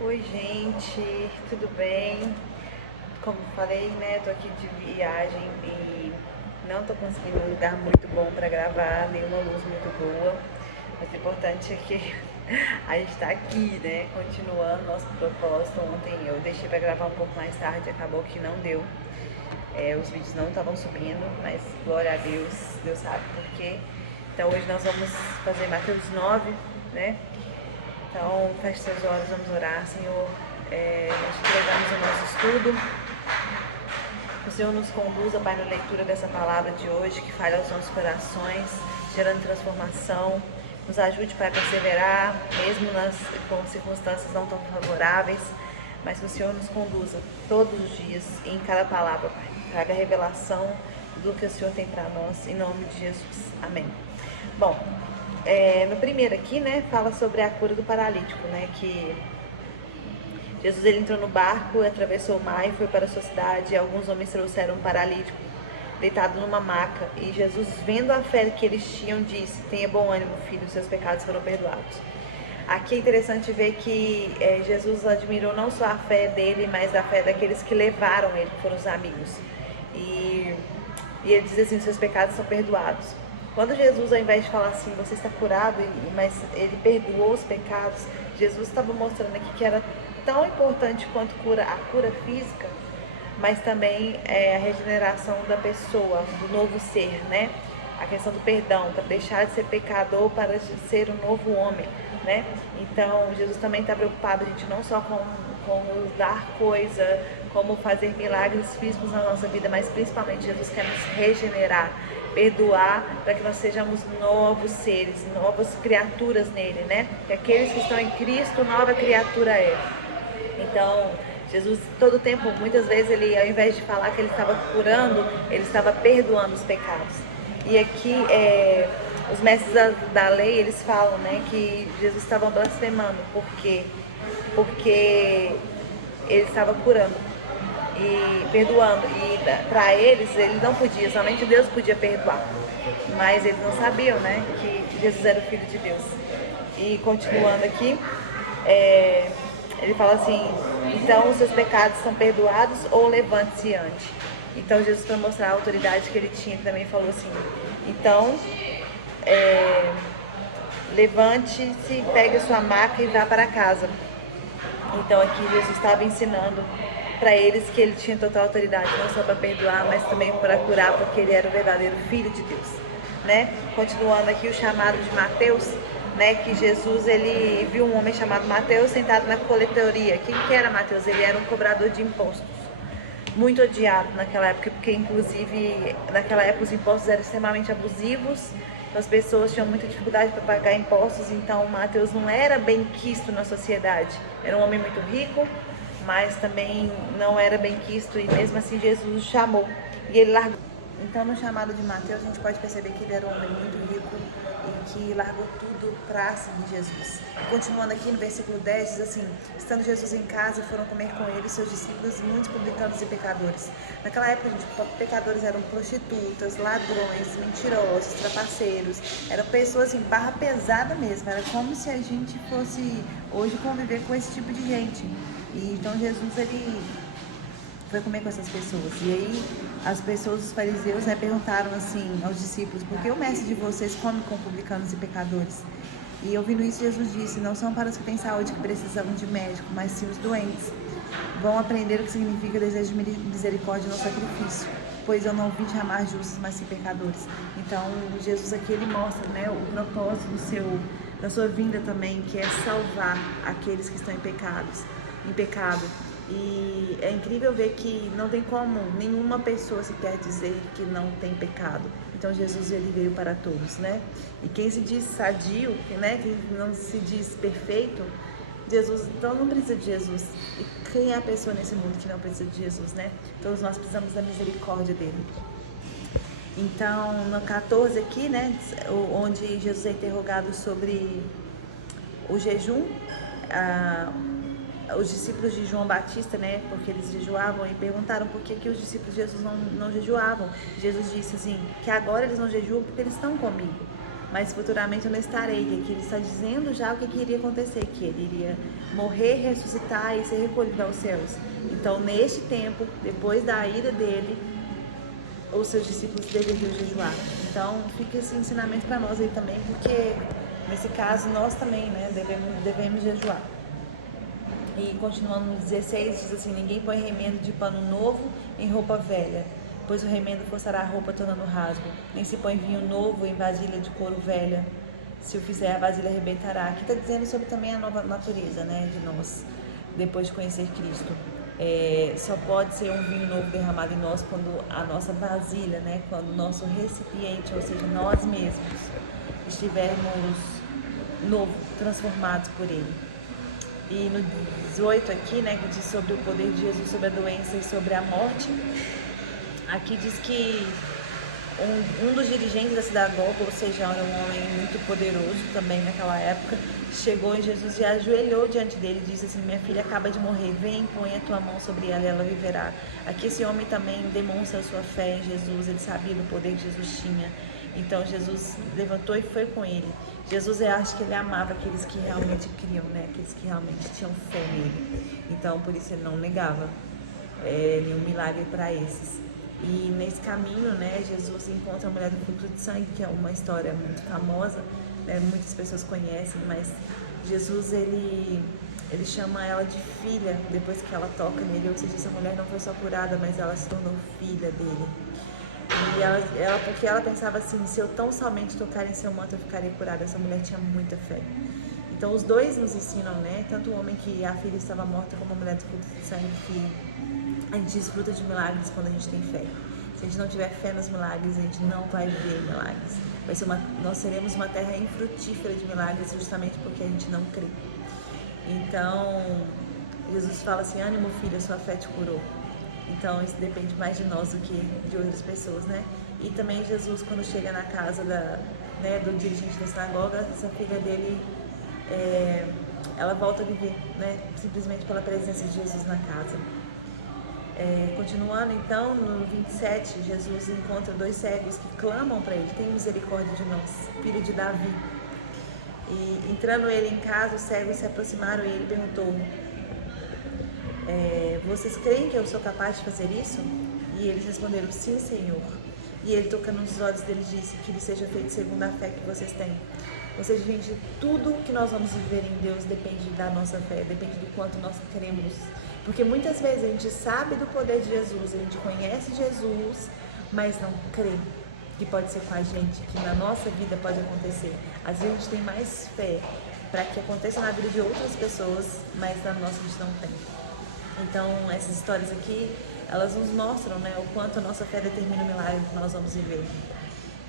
Oi, gente, tudo bem? Como falei, né, tô aqui de viagem e não tô conseguindo um lugar muito bom para gravar, nenhuma luz muito boa. Mas o importante é que a gente tá aqui, né, continuando nosso propósito. Ontem eu deixei para gravar um pouco mais tarde, acabou que não deu. Os vídeos não estavam subindo, mas glória a Deus, Deus sabe por quê. Então hoje nós vamos fazer Mateus 9, né? Então, feche seus olhos, vamos orar, Senhor. Nós te entregamos o nosso estudo. O Senhor nos conduza, Pai, na leitura dessa palavra de hoje, que fale aos nossos corações, gerando transformação. Nos ajude, Pai, a perseverar, mesmo com circunstâncias não tão favoráveis, mas que o Senhor nos conduza todos os dias, em cada palavra, Pai. Traga revelação do que o Senhor tem para nós, em nome de Jesus. Amém. Bom, no primeiro aqui, né, fala sobre a cura do paralítico, né, que Jesus ele entrou no barco, atravessou o mar e foi para a sua cidade. E alguns homens trouxeram um paralítico deitado numa maca. E Jesus, vendo a fé que eles tinham, disse: tenha bom ânimo, filho, seus pecados foram perdoados. Aqui é interessante ver que Jesus admirou não só a fé dele, mas a fé daqueles que levaram ele, que foram os amigos. E ele diz assim: seus pecados são perdoados. Quando Jesus, ao invés de falar assim, você está curado, mas ele perdoou os pecados, Jesus estava mostrando aqui que era tão importante quanto a cura física, mas também a regeneração da pessoa, do novo ser, né? A questão do perdão, para deixar de ser pecador para ser um novo homem, né? Então, Jesus também está preocupado, gente, não só com dar coisa, como fazer milagres físicos na nossa vida, mas principalmente Jesus quer nos regenerar, perdoar, para que nós sejamos novos seres, novas criaturas nele, né? Que aqueles que estão em Cristo, nova criatura é. Então, Jesus, todo o tempo, muitas vezes, ele, ao invés de falar que ele estava curando, ele estava perdoando os pecados. E aqui, os mestres da lei, eles falam, né, que Jesus estava blasfemando. Por quê? Porque ele estava curando e perdoando. E para eles, ele não podia, somente Deus podia perdoar. Mas eles não sabiam, né, que Jesus era o Filho de Deus. E continuando aqui, ele fala assim: então os seus pecados são perdoados, ou levante-se ante. Então Jesus, para mostrar a autoridade que ele tinha, também falou assim: então levante-se, pegue a sua maca e vá para casa. Então aqui Jesus estava ensinando para eles que ele tinha total autoridade, não só para perdoar, mas também para curar, porque ele era o verdadeiro Filho de Deus, né? Continuando aqui o chamado de Mateus, né, que Jesus ele viu um homem chamado Mateus sentado na coletoria. Quem que era Mateus? Ele era um cobrador de impostos, muito odiado naquela época, porque inclusive naquela época os impostos eram extremamente abusivos, então as pessoas tinham muita dificuldade para pagar impostos. Então Mateus não era bem quisto na sociedade, era um homem muito rico, mas também não era bem quisto, e mesmo assim Jesus o chamou e ele largou. Então, no chamado de Mateus, a gente pode perceber que ele era um homem muito rico e que largou tudo para seguir Jesus. Continuando aqui no versículo 10, diz assim: estando Jesus em casa, foram comer com ele seus discípulos, muitos publicanos e pecadores. Naquela época, gente, pecadores eram prostitutas, ladrões, mentirosos, trapaceiros. Eram pessoas em barra pesada mesmo. Era como se a gente fosse hoje conviver com esse tipo de gente. E então Jesus, ele foi comer com essas pessoas. E aí as pessoas, os fariseus, né, perguntaram assim aos discípulos: por que o mestre de vocês come com publicanos e pecadores? E ouvindo isso, Jesus disse: não são para os que têm saúde que precisam de médico, mas sim os doentes. Vão aprender o que significa desejo de misericórdia no sacrifício, pois eu não vim chamar justos, mas sim pecadores. Então Jesus aqui ele mostra, né, o propósito da sua vinda também, que é salvar aqueles que estão em pecado. E é incrível ver que não tem como nenhuma pessoa sequer dizer que não tem pecado. Então Jesus ele veio para todos, né? E quem se diz sadio, né, quem não se diz perfeito, Jesus então não precisa de Jesus. E quem é a pessoa nesse mundo que não precisa de Jesus, né? Todos nós precisamos da misericórdia dele. Então, no 14 aqui, né, onde Jesus é interrogado sobre o jejum, os discípulos de João Batista, né, porque eles jejuavam, e perguntaram por que os discípulos de Jesus não jejuavam. Jesus disse assim, que agora eles não jejuam porque eles estão comigo. mas futuramente eu não estarei. Que aqui ele está dizendo já o que iria acontecer, que ele iria morrer, ressuscitar e ser recolhido aos céus. Então, neste tempo, depois da ida dele, os seus discípulos deveriam jejuar. Então, fica esse ensinamento para nós aí também, porque nesse caso nós também, né, devemos jejuar. E continuando no 16, diz assim: ninguém põe remendo de pano novo em roupa velha, pois o remendo forçará a roupa tornando rasgo. Nem se põe vinho novo em vasilha de couro velha, se o fizer a vasilha arrebentará. Aqui está dizendo sobre também a nova natureza, né, de nós, depois de conhecer Cristo. Só pode ser um vinho novo derramado em nós quando a nossa vasilha, né, quando o nosso recipiente, ou seja, nós mesmos, estivermos novo, transformados por Ele. E no 18 aqui, né, que diz sobre o poder de Jesus sobre a doença e sobre a morte, aqui diz que um dos dirigentes da sinagoga, ou seja, era um homem muito poderoso também naquela época, chegou em Jesus e ajoelhou diante dele e disse assim: minha filha acaba de morrer, vem, põe a tua mão sobre ela e ela viverá. Aqui esse homem também demonstra a sua fé em Jesus, ele sabia do poder que Jesus tinha. Então Jesus levantou e foi com ele. Jesus, eu acho que ele amava aqueles que realmente criam, né? Aqueles que realmente tinham fé nele. Então por isso ele não negava nenhum milagre para esses. E nesse caminho, né, Jesus encontra a mulher do fluxo de sangue, que é uma história muito famosa, né, muitas pessoas conhecem, mas Jesus, ele chama ela de filha depois que ela toca nele, ou seja, essa mulher não foi só curada, mas ela se tornou filha dele. E porque ela pensava assim: se eu tão somente tocar em seu manto eu ficarei curada. Essa mulher tinha muita fé. Então os dois nos ensinam, né, tanto o homem que a filha estava morta como a mulher do fluxo de sangue, que a gente desfruta de milagres quando a gente tem fé. Se a gente não tiver fé nos milagres, a gente não vai ver milagres. Nós seremos uma terra infrutífera de milagres justamente porque a gente não crê. Então, Jesus fala assim: ânimo, filha, sua fé te curou. Então, isso depende mais de nós do que de outras pessoas, né? E também Jesus, quando chega na casa do dirigente da sinagoga, essa filha dele, ela volta a viver, né? Simplesmente pela presença de Jesus na casa. Continuando então, no 27, Jesus encontra 2 cegos que clamam para ele: tem misericórdia de nós, filho de Davi. E entrando ele em casa, os cegos se aproximaram e ele perguntou: vocês creem que eu sou capaz de fazer isso? E eles responderam: sim, Senhor. E ele, tocando nos olhos deles, disse: que lhe seja feito segundo a fé que vocês têm. Ou seja, gente, tudo que nós vamos viver em Deus depende da nossa fé, depende do quanto nós queremos. Porque muitas vezes a gente sabe do poder de Jesus, a gente conhece Jesus, mas não crê que pode ser com a gente, que na nossa vida pode acontecer. Às vezes a gente tem mais fé para que aconteça na vida de outras pessoas, mas na nossa a gente não tem. Então, essas histórias aqui, elas nos mostram, né, o quanto a nossa fé determina o milagre que nós vamos viver.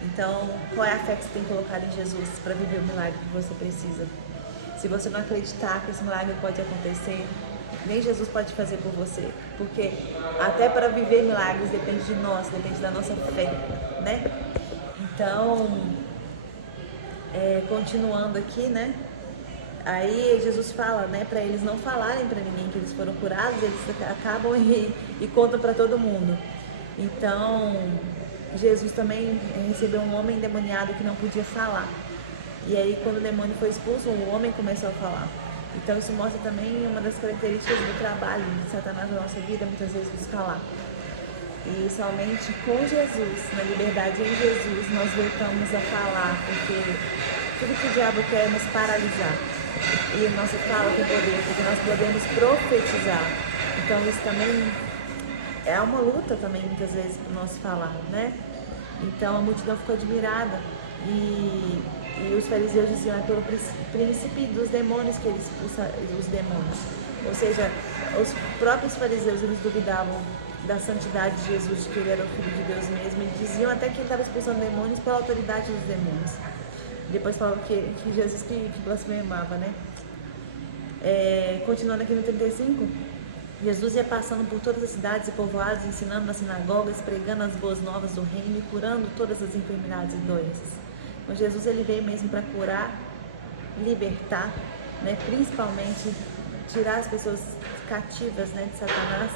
Então, qual é a fé que você tem colocado em Jesus para viver o milagre que você precisa? Se você não acreditar que esse milagre pode acontecer, nem Jesus pode fazer por você, porque até para viver milagres depende de nós, depende da nossa fé, né? Então, continuando aqui, né? Aí Jesus fala, né, para eles não falarem para ninguém que eles foram curados, eles acabam e contam para todo mundo. Então, Jesus também recebeu um homem endemoniado que não podia falar. E aí, quando o demônio foi expulso, o homem começou a falar. Então, isso mostra também uma das características do trabalho de Satanás na nossa vida, muitas vezes nos calar. E somente com Jesus, na liberdade em Jesus, nós voltamos a falar, porque tudo que o diabo quer é nos paralisar. E nossa fala tem poder, porque nós podemos profetizar. Então isso também é uma luta também, muitas vezes, para nós falar, né? Então a multidão ficou admirada e os fariseus diziam: é pelo príncipe dos demônios que ele expulsa os demônios. Ou seja, os próprios fariseus, eles duvidavam da santidade de Jesus, de que ele era o Filho de Deus mesmo, e diziam até que ele estava expulsando demônios pela autoridade dos demônios. Depois falavam que Jesus que blasfemava, né? Continuando aqui no 35, Jesus ia passando por todas as cidades e povoados, ensinando nas sinagogas, pregando as boas novas do reino e curando todas as enfermidades e doenças. Então Jesus, ele veio mesmo para curar, libertar, né? Principalmente tirar as pessoas cativas, né, de Satanás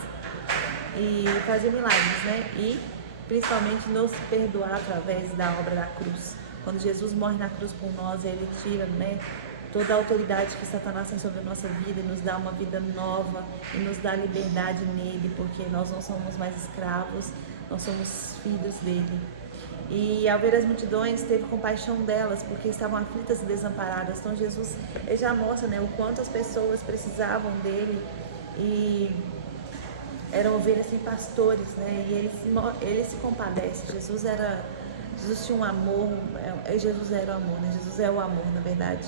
e fazer milagres, né? E principalmente nos perdoar através da obra da cruz. Quando Jesus morre na cruz por nós, Ele tira, né, toda a autoridade que Satanás tem sobre a nossa vida e nos dá uma vida nova e nos dá liberdade nele, porque nós não somos mais escravos, nós somos filhos dele. E ao ver as multidões, teve compaixão delas, porque estavam aflitas e desamparadas. Então Jesus, ele já mostra, né, o quanto as pessoas precisavam dele e eram ovelhas sem pastores, né? E ele se compadece. Jesus tinha um amor, Jesus era o amor, né? Jesus é o amor, na verdade.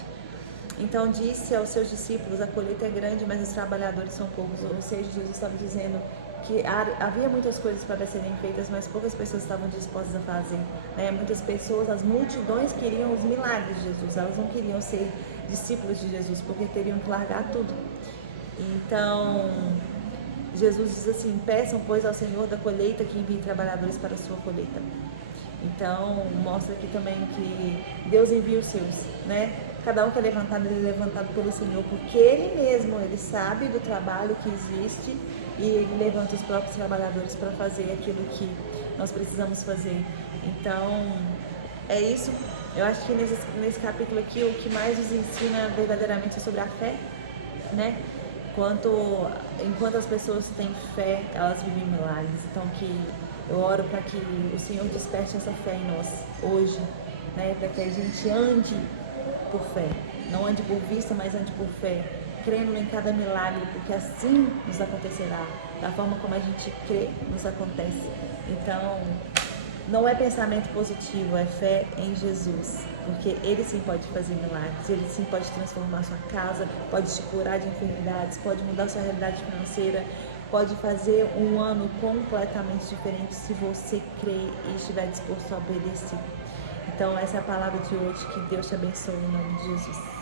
Então disse aos seus discípulos: a colheita é grande, mas os trabalhadores são poucos. Ou seja, Jesus estava dizendo que havia muitas coisas para serem feitas, mas poucas pessoas estavam dispostas a fazer, né? Muitas pessoas, as multidões queriam os milagres de Jesus, elas não queriam ser discípulos de Jesus, porque teriam que largar tudo. Então Jesus diz assim: peçam, pois, ao Senhor da colheita que envie trabalhadores para a sua colheita. Então mostra aqui também que Deus envia os seus, né? Cada um que é levantado, ele é levantado pelo Senhor, porque Ele mesmo, Ele sabe do trabalho que existe e Ele levanta os próprios trabalhadores para fazer aquilo que nós precisamos fazer. Então, é isso. Eu acho que nesse capítulo aqui, o que mais nos ensina verdadeiramente é sobre a fé, né? Enquanto as pessoas têm fé, elas vivem milagres. Então, eu oro para que o Senhor desperte essa fé em nós hoje, né? Para que a gente ande por fé, não ande por vista, mas ande por fé, crendo em cada milagre, porque assim nos acontecerá, da forma como a gente crê, nos acontece. Então, não é pensamento positivo, é fé em Jesus, porque Ele sim pode fazer milagres, Ele sim pode transformar sua casa, pode te curar de enfermidades, pode mudar sua realidade financeira, pode fazer um ano completamente diferente se você crer e estiver disposto a obedecer. Então essa é a palavra de hoje, que Deus te abençoe em nome de Jesus.